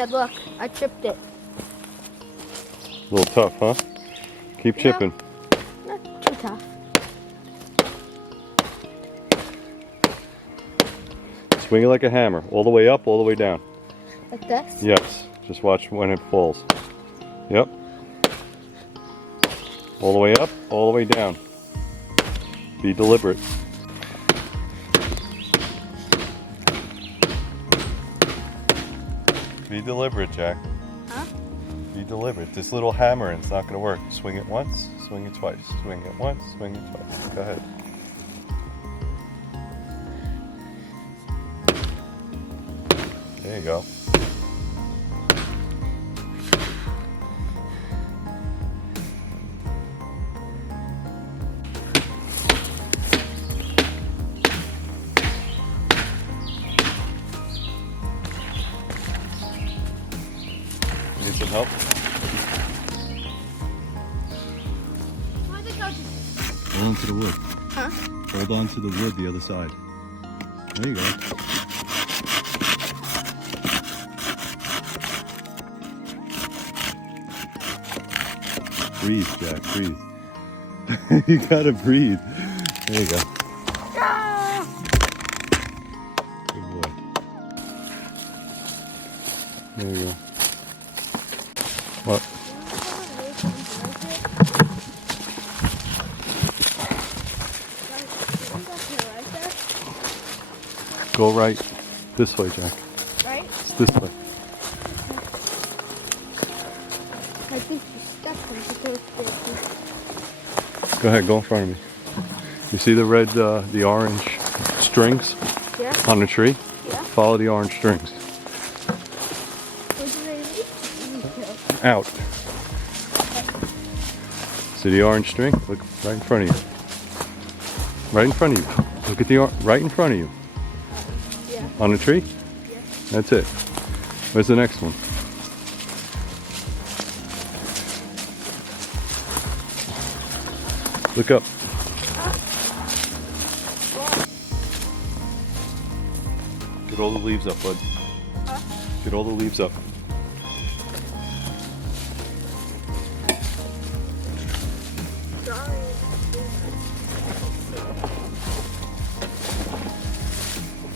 Dad, look, I chipped it. A little tough, huh? Keep chipping. Not too tough. Swing it like a hammer. All the way up, all the way down. Like this? Yes. Just watch when it falls. Yep. All the way up, all the way down. Be deliberate. Be deliberate, Jack. Huh? Be deliberate. This little hammer, it's not going to work. Swing it once, swing it twice. Swing it once, swing it twice. Go ahead. There you go. Need some help? Where'd it go? Hold on to the wood. Huh? Hold on to the wood the other side. There you go. Breathe, Jack, breathe. You gotta breathe. There you go. Ah! Good boy. There you go. What? Go right. This way, Jack. Right? It's this way. I think you stuck them because Go ahead, go in front of me. You see the red, the orange strings yeah. on the tree? Yeah. Follow the orange strings. Where's the lady? Out. See the orange string? Look right in front of you. Right in front of you. Look at the right in front of you. Yeah. On the tree? Yeah. That's it. Where's the next one? Look up. Get all the leaves up, bud. Huh? Get all the leaves up. Sorry.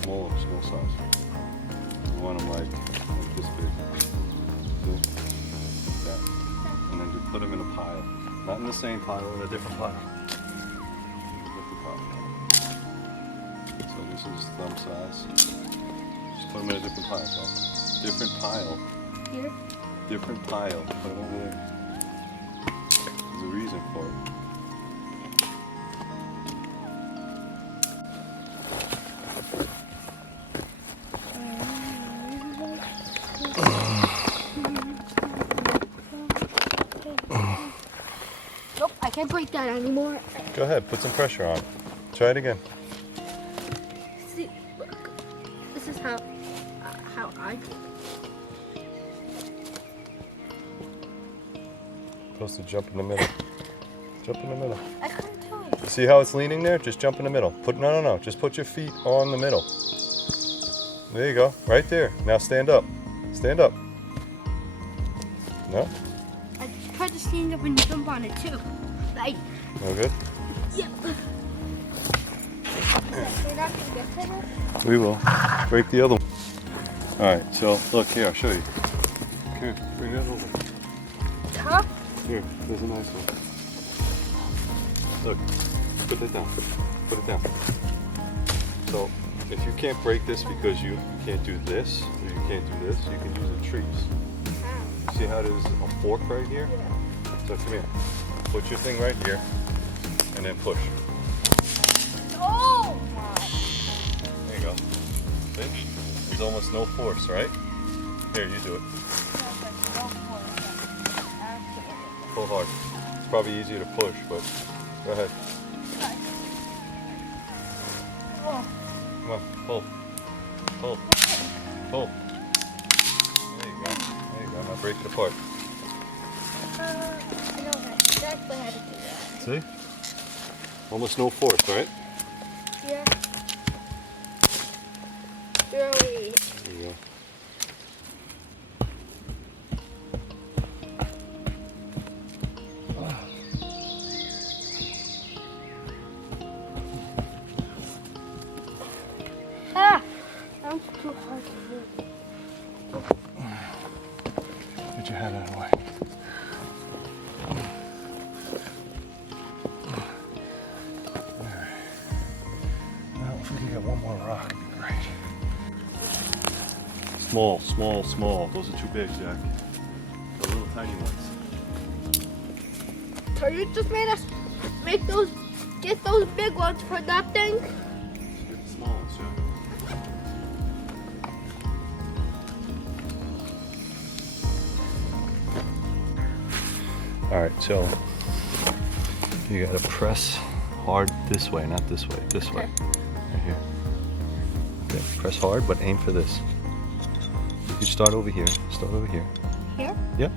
Small size. You want them like this big. See? Yeah. And then just put them in a pile. Not in the same pile, in a different pile. So this is thumb size. Just put them in a different pile. So different pile. Here? Different pile. Put them over there. There's a reason for it. Nope, I can't break that anymore. Go ahead, put some pressure on it. Try it again. See, look. This is how I do it. Supposed to jump in the middle. Jump in the middle. I couldn't do it. See how it's leaning there? Just jump in the middle. No. Just put your feet on the middle. There you go. Right there. Now stand up. Stand up. No? I tried to stand up and jump on it too. Like, No good? yep. You're not gonna get to this? We will. Break the other one. Alright, so look here, I'll show you. Here, bring that over. Huh? Here, there's a nice one. Look, put that down. Put it down. So, if you can't break this because you can't do this, or you can't do this, you can use the trees. See how there's a fork right here? Yeah. So come here. Put your thing right here, and then push. Oh my! There you go. See? There's almost no force, right? Here, you do it. Pull hard. It's probably easier to push, but go ahead. Come on, pull. Pull. Pull. There you go. There you go. Now break it apart. I know exactly how to do that. See? Almost no force, right? Yeah. Really. There you go. It's too hard to move. Get your head out of the way. Alright. Now, if we can get one more rock, it'd be great. Small, small, small. Those are too big, Jack. The little tiny ones. So you just made us get those big ones for nothing? Get the small ones, Jack. Alright, so you gotta press hard this way, not this way, this way. Right here. Okay, press hard, but aim for this. You can start over here. Start over here. Here? Yep.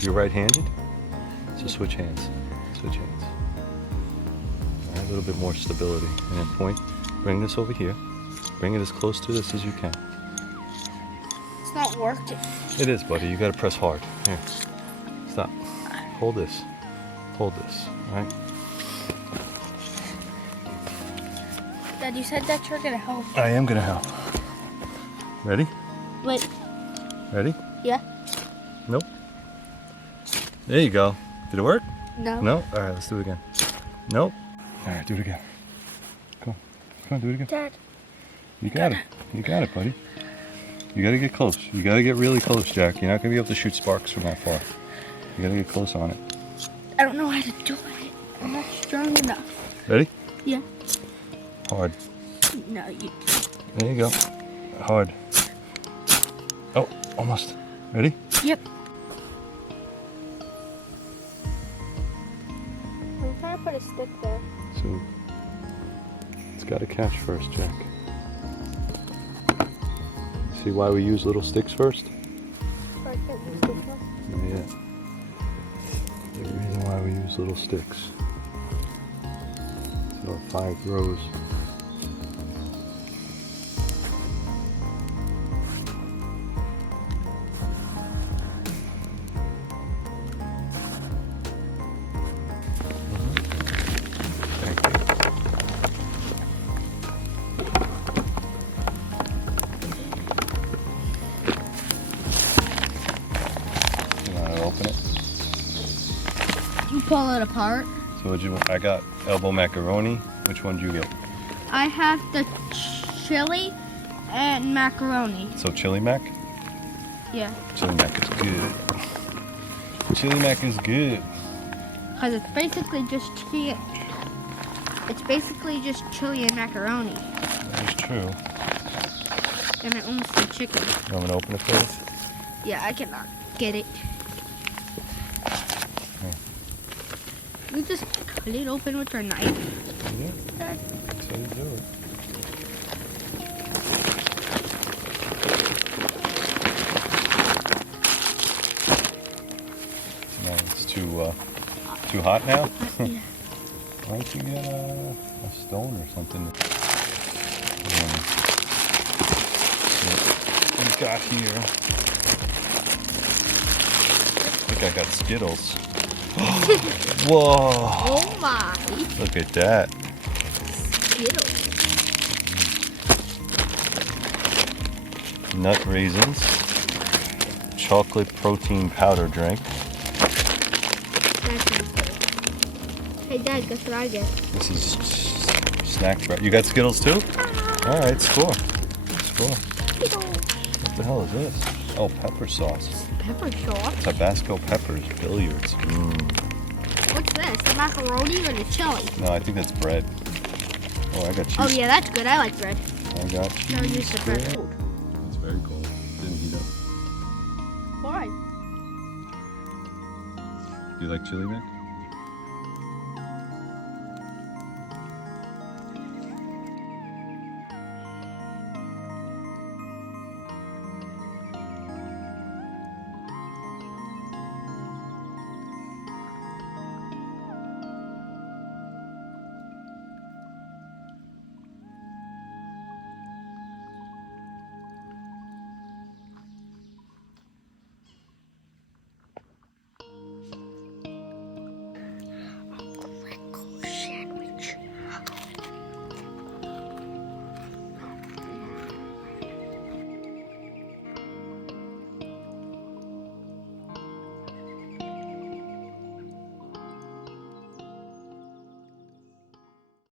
You're right-handed, so switch hands. Switch hands. A little bit more stability. And then point. Bring this over here. Bring it as close to this as you can. It's not working. It is, buddy. You gotta press hard. Here. Stop. Hold this. Hold this. Alright? Dad, you said that you're gonna help. I am gonna help. Ready? Wait. Ready? Yeah? Nope. There you go. Did it work? No. No? Alright, let's do it again. Nope. Alright, do it again. Come on. Come on, do it again. Dad. You got it. You got it, buddy. You gotta get close. You gotta get really close, Jack. You're not gonna be able to shoot sparks from that far. You gotta get close on it. I don't know how to do it. I'm not strong enough. Ready? Yeah. Hard. No, you. There you go. Hard. Oh, almost. Ready? Yep. I'm trying to put a stick there. So, it's gotta catch first, Jack. See why we use little sticks first? So I can't use this one. Yeah. The reason why we use little sticks. So our 5 rows. Thank you. You want to open it? You pull it apart. So what'd you want? I got elbow macaroni. Which one did you get? I have the chili and macaroni. So chili mac? Yeah. Chili mac is good. Chili mac is good. Because it's basically just chili. It's basically just chili and macaroni. That is true. And I almost said chicken. You want me to open it for you? Yeah, I cannot get it. You just cut it open with your knife. Yeah, Dad. that's how you do it. No, it's too hot now? Yeah. Why don't you get a stone or something? What we got here? I think I got Skittles. Whoa! Oh my. Look at that. Skittles. Nut raisins. Chocolate protein powder drink. That sounds good. Hey Dad, guess what I get? This is snack bar. You got Skittles too? Alright, score. Score. Skittles. What the hell is this? Oh, pepper sauce. Pepper sauce. Tabasco peppers, billiards. What's this? The macaroni or the chili? No, I think that's bread. Oh, I got cheese. Oh yeah, that's good. I like bread. I got cheese. Never used the bread. spread. It's very cold. Didn't heat up. Why? Do you like chili, Mac?